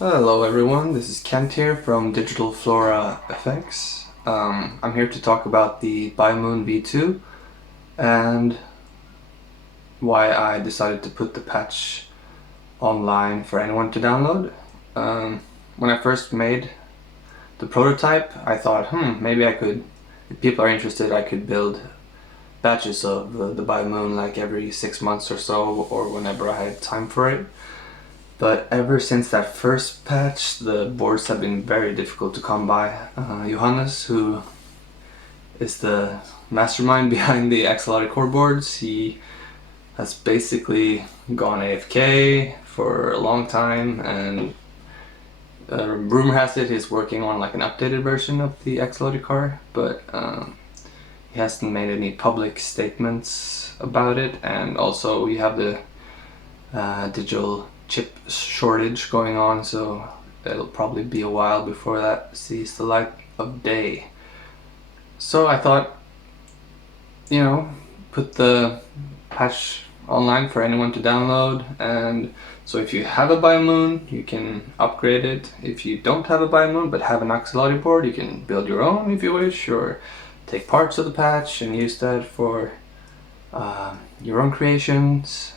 Hello everyone, this is Kent here from Digital Flora FX. I'm here to talk about the Biomoon V2 and why I decided to put the patch online for anyone to download. When I first made the prototype, I thought, maybe I could, if people are interested, I could build batches of the Biomoon like every 6 months or so, or whenever I had time for it. But ever since that first patch, the boards have been very difficult to come by. Johannes, who is the mastermind behind the Axolotl core boards, he has basically gone AFK for a long time, and rumor has it he's working on like an updated version of the Axolotl car, but he hasn't made any public statements about it. And also we have the digital chip shortage going on, so it'll probably be a while before that sees the light of day. So I thought, put the patch online for anyone to download, and so if you have a Biomoon, you can upgrade it. If you don't have a Biomoon but have an Axolotl board, you can build your own if you wish, or take parts of the patch and use that for your own creations.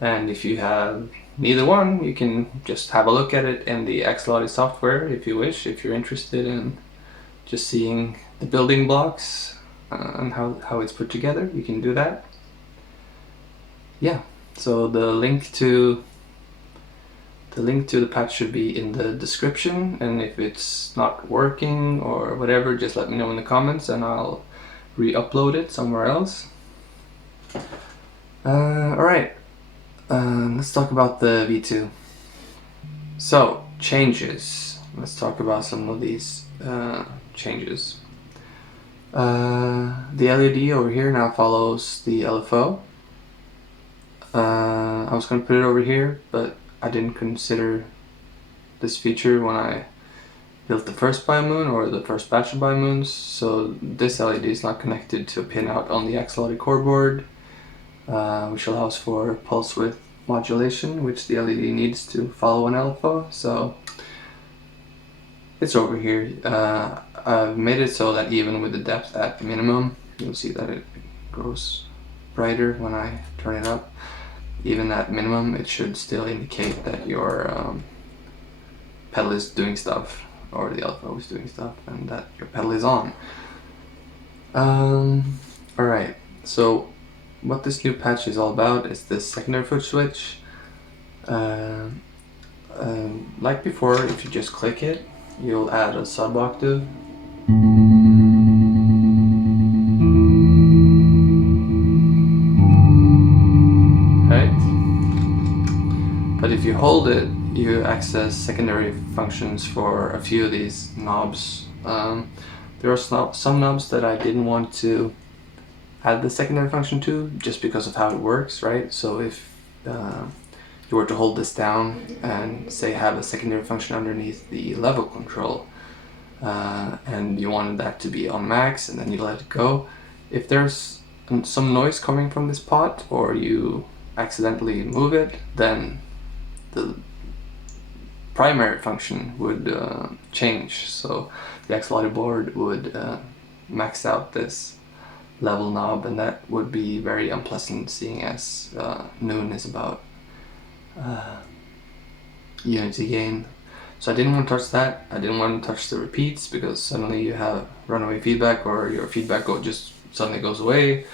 And if you have neither one, you can just have a look at it in the Axolotl software if you wish, if you're interested in just seeing the building blocks and how it's put together. You can do that. Yeah, so the link to the patch should be in the description, and if it's not working or whatever, just let me know in the comments and I'll re-upload it somewhere else. Alright. Let's talk about the V2. So, changes. Let's talk about some of these changes. The LED over here now follows the LFO. I was going to put it over here, but I didn't consider this feature when I built the first Biomoon or the first batch of Biomoons, so this LED is not connected to a pin out on the Axolotl core board, which allows for pulse width modulation, which the LED needs to follow an LFO, so it's over here. I've made it so that even with the depth at minimum, you'll see that it grows brighter when I turn it up. Even at minimum, it should still indicate that your pedal is doing stuff, or the LFO is doing stuff, and that your pedal is on. Alright, so what this new patch is all about is this secondary foot switch. Like before, if you just click it, you'll add a sub-octave. Right? But if you hold it, you access secondary functions for a few of these knobs. There are some knobs that I didn't want to add the secondary function to, just because of how it works, right? So if you were to hold this down and say have a secondary function underneath the level control, and you wanted that to be on max and then you let it go, if there's some noise coming from this pot or you accidentally move it, then the primary function would change. So the Axolotl board would max out this level knob, and that would be very unpleasant, seeing as noon is about unity gain. So I didn't want to touch that. I didn't want to touch the repeats, because suddenly you have runaway feedback, or your feedback just suddenly goes away.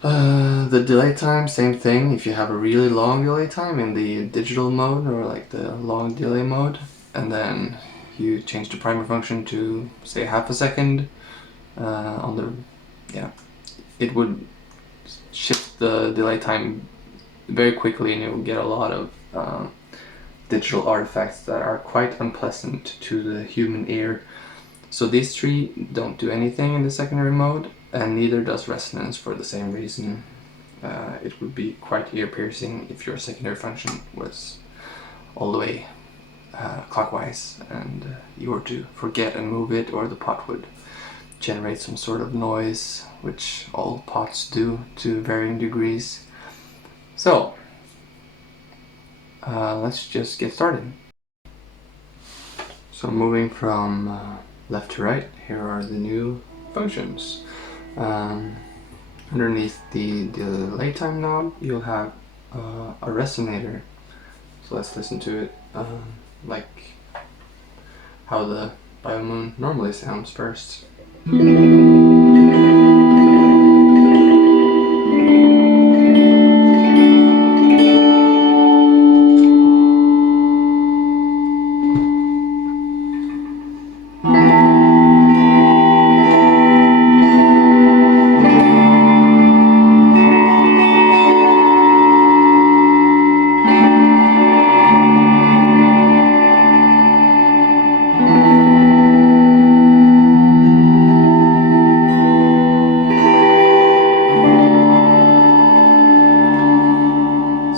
The delay time, same thing. If you have a really long delay time in the digital mode, or like the long delay mode, and then you change the primer function to say half a second on the it would shift the delay time very quickly, and you'll get a lot of digital artifacts that are quite unpleasant to the human ear. So these three don't do anything in the secondary mode, and neither does resonance for the same reason. It would be quite ear-piercing if your secondary function was all the way clockwise, and you were to forget and move it, or the pot would generate some sort of noise, which all pots do to varying degrees. So let's just get started. So moving from left to right, here are the new functions. Underneath the delay time knob, you'll have a resonator. So let's listen to it like how the Biomoon normally sounds first.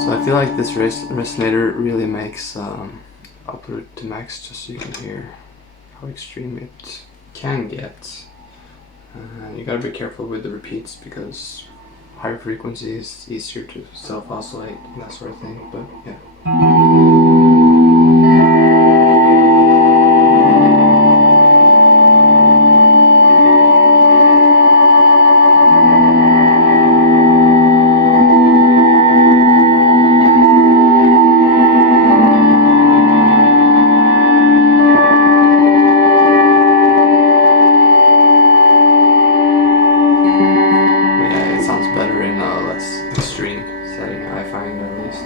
So I feel like this resonator really makes output to max, just so you can hear how extreme it can get. You gotta be careful with the repeats because higher frequency is easier to self-oscillate and that sort of thing, but yeah. Better in a less extreme setting, I find, at least.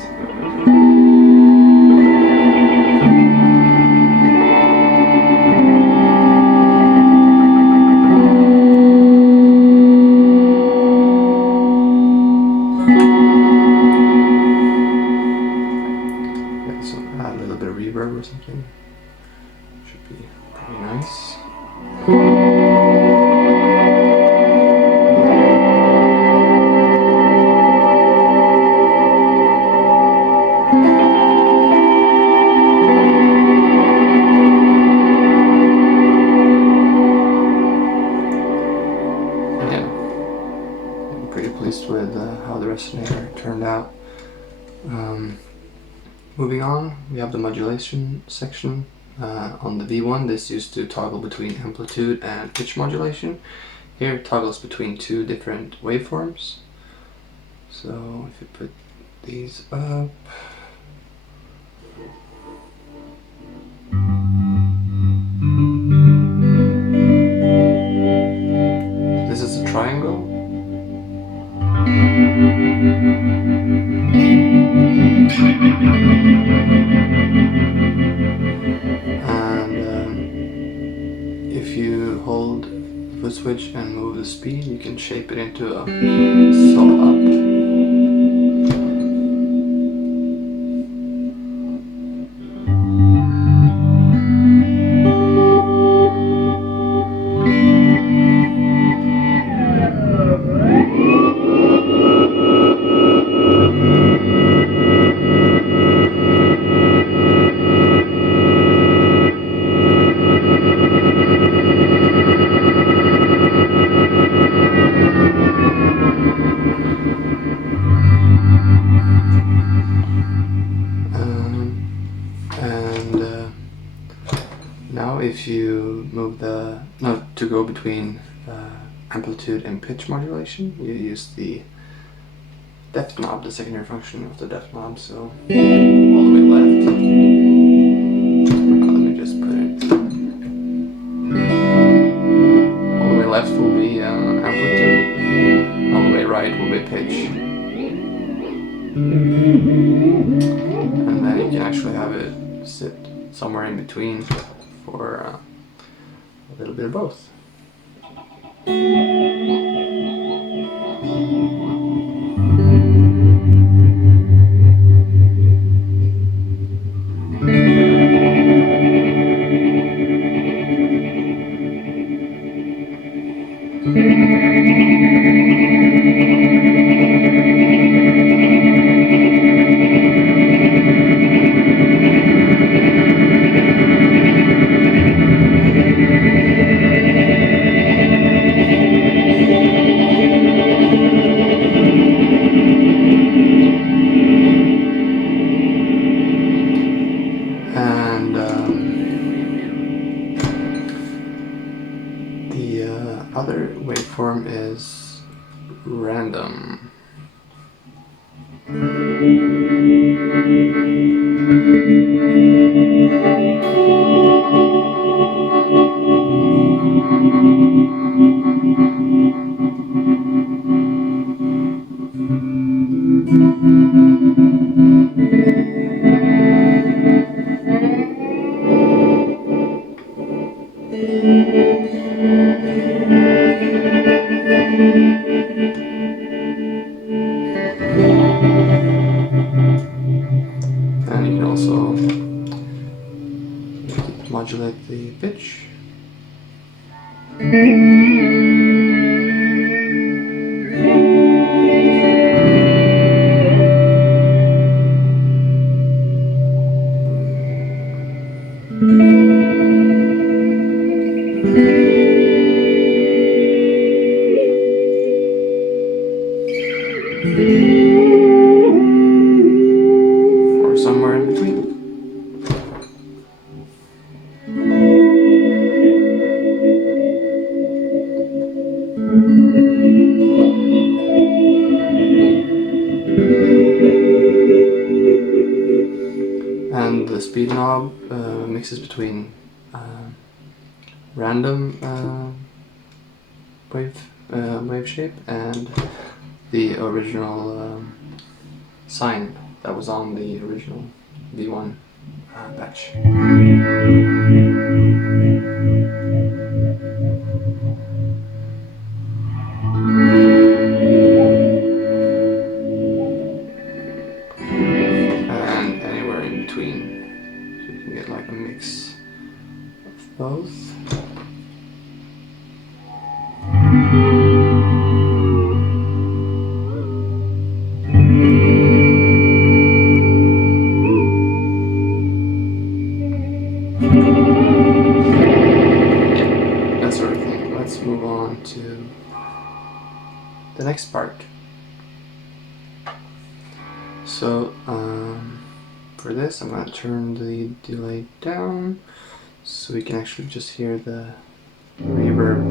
Yeah, so add a little bit of reverb or something. Should be pretty nice. Pretty pleased with how the resonator turned out. Moving on, we have the modulation section. On the V1, this used to toggle between amplitude and pitch modulation. Here it toggles between two different waveforms. So if you put these up, this is a triangle. And if you hold the footswitch and move the speed, you can shape it into a sub-up. Now if you move to go between amplitude and pitch modulation, you use the depth knob, the secondary function of the depth knob, so all the way left. Let me just put it. All the way left will be amplitude, all the way right will be pitch. And then you can actually have it sit somewhere in between for a little bit of both. is random. And you can also modulate the pitch. Or somewhere in between. And the speed knob mixes between random wave shape and the original sine that was on the original V1 patch. And anywhere in between, so you can get like a mix of both. That sort of thing. Let's move on to the next part. So for this I'm going to turn the delay down so we can actually just hear the reverb.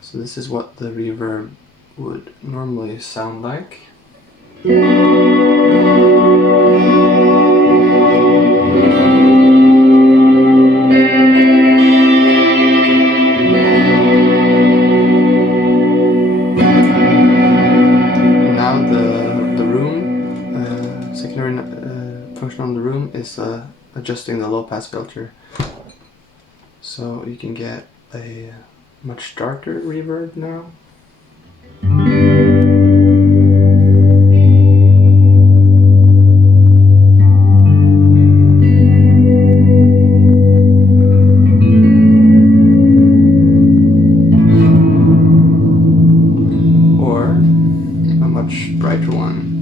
So this is what the reverb would normally sound like. Function on the room is adjusting the low pass filter, so you can get a much darker reverb now. Or a much brighter one.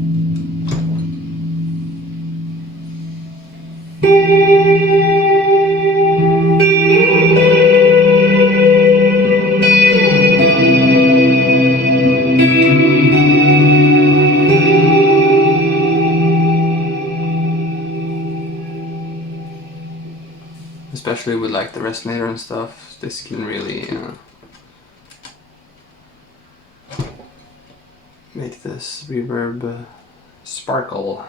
Especially with like the Resonator and stuff, this can really make this reverb sparkle.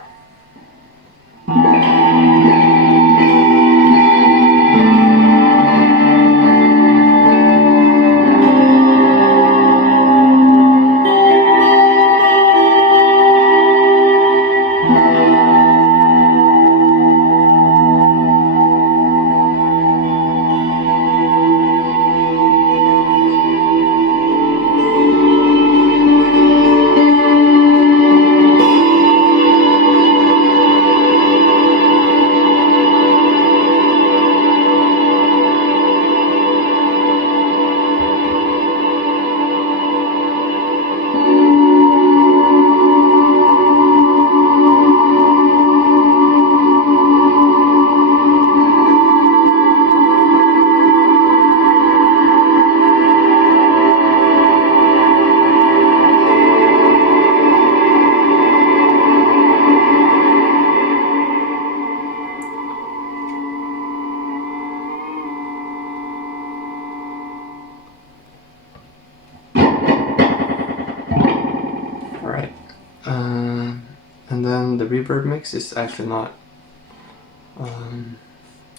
And then the reverb mix is actually not.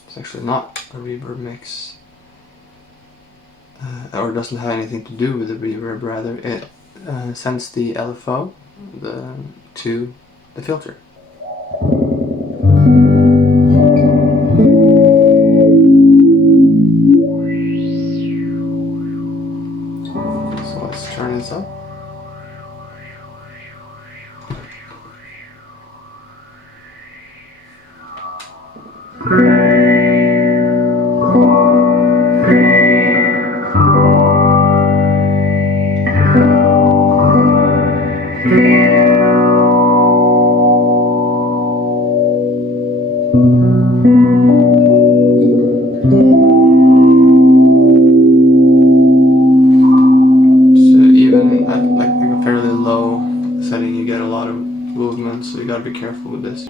It's actually not a reverb mix, or doesn't have anything to do with the reverb. Rather, it sends the LFO to the filter. So let's turn this up. Setting, you get a lot of movement, so you gotta be careful with this.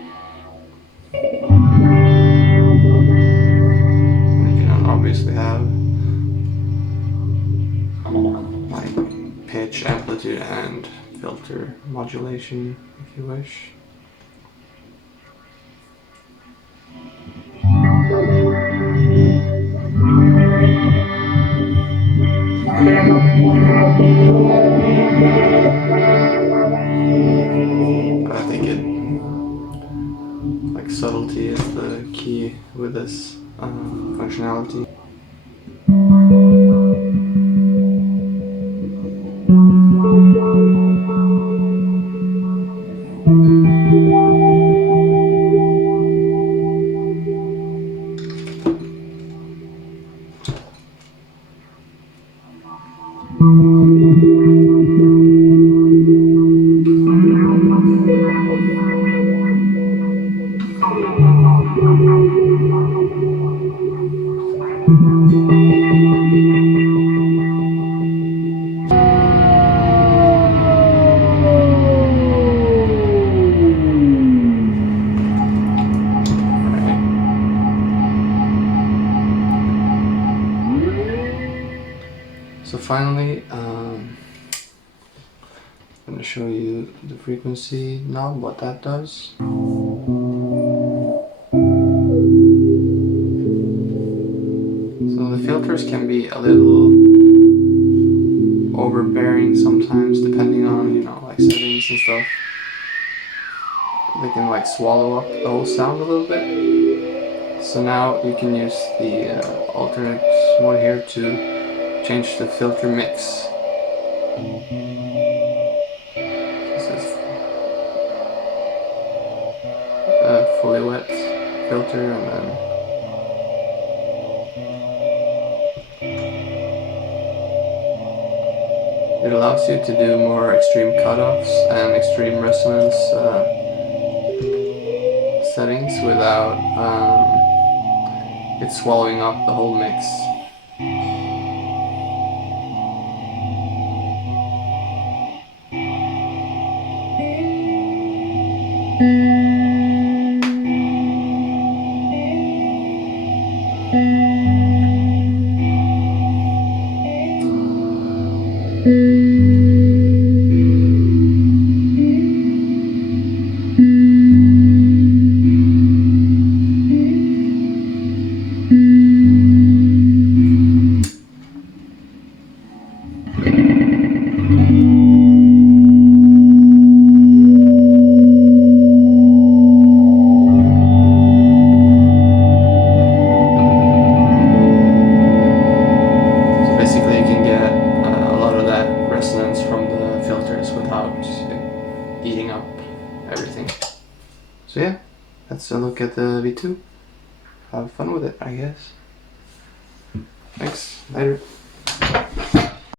And you can obviously have like pitch, amplitude, and filter modulation if you wish. But I think subtlety is the key with this functionality. So finally, I'm going to show you the frequency knob, what that does. So the filters can be a little overbearing sometimes, depending on, like settings and stuff. They can like swallow up the whole sound a little bit. So now you can use the alternate mode here to change the filter mix. This is a fully wet filter, and then it allows you to do more extreme cutoffs and extreme resonance settings without it swallowing up the whole mix. Eating up everything. So yeah, that's a look at the V2. Have fun with it, I guess. Thanks, later.